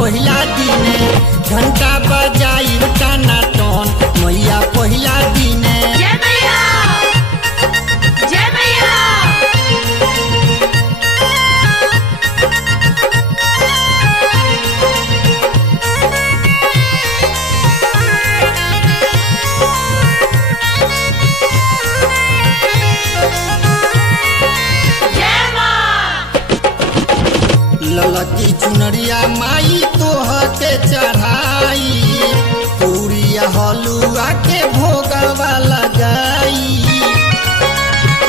पहिला दिने घंटा बजाई टाना टन मैया पहिला दिने। जय मैया जय मैया। ललकी चुनरिया माई तोह के चढ़ाई पूरिया हलुआ के भोगवा लगाई।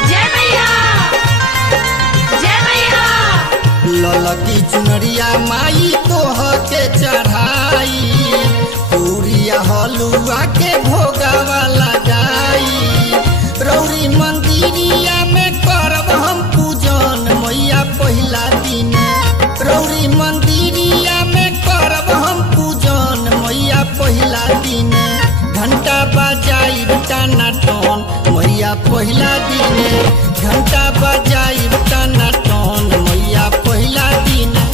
जय मैया जय मैया। ललकी चुनरिया माई तोह के चढ़ाई पूरिया हलुआ के भोगवा लगाई। रौरी मंदिरिया में करब हम पूजन मैया पहिला दिने। रौरी मंदिरिया में करब हम पूजन मैया पहिला दिने। घंटा बजाई टाना टन मैया पहिला दिने। घंटा बजाई टाना टन मैया पहिला दिने।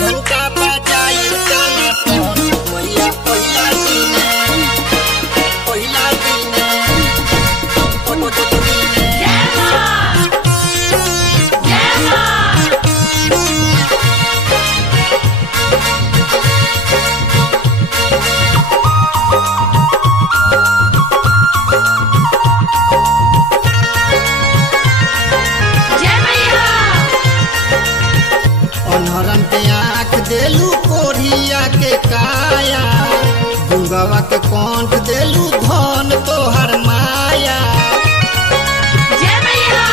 घंटा बजाई टाना टन मैया पहिला दिने। पहिला दिने जय मां जय मां। अनहरन के आँख देलू कोढ़िया के काया गुंगवा के कंठ देलू धन तोहर माया। जय मैया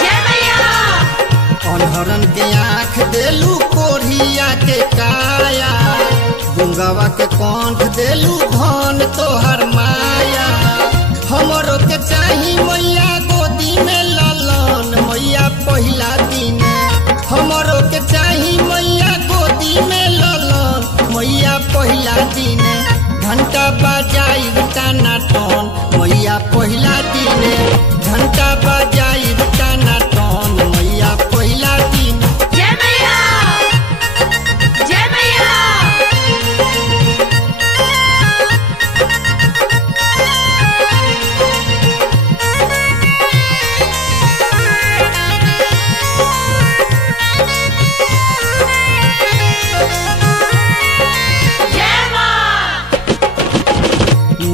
जय मैया। अनहरन के आँख देलू कोढ़िया के काया गुंगवा के कंठ देलू धन तोहर माया। हमरो के चाही मैया गोदी में ललन मैया पहिला दिने। हमरो के चाही मैया गोदी में ललन मैया पहिला दिने। घंटा बजाई टाना टन मैया पहिला दिने। घंटा बजाई टाना टन मैया पहिला दिने। जय मैया जय मैया।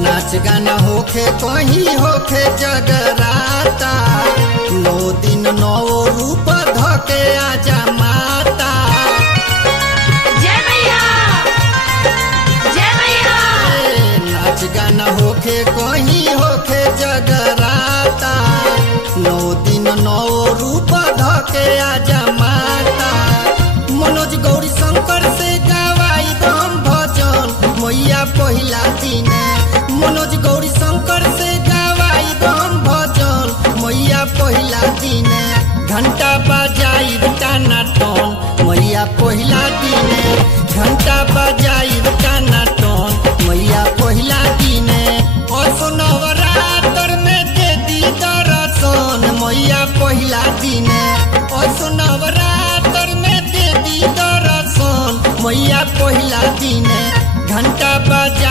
नाच गाना होखे कहीं होखे जगराता 9 दिन 9 रूप धके आजा माता। जय मैया जय मैया। नाच गाना होखे कहीं होखे जगराता 9 दिन 9 रूप धके आजा माता। मनोज गौरी शंकर से गवाई हम भजन मैया पहिला दिने। मनोज गौरी शंकर से गवाई हम भजन मैया पहिला दिने। घंटा बजाई टाना टन मैया पहिला दिने। घंटा बजाई टाना टन मैया पहिला दिने। असो नवरात्र में दे दी दर्शन मैया पहिला दिने। असो नवरात्र में दे दी दर्शन मैया पहिला दिने। घंटा बजा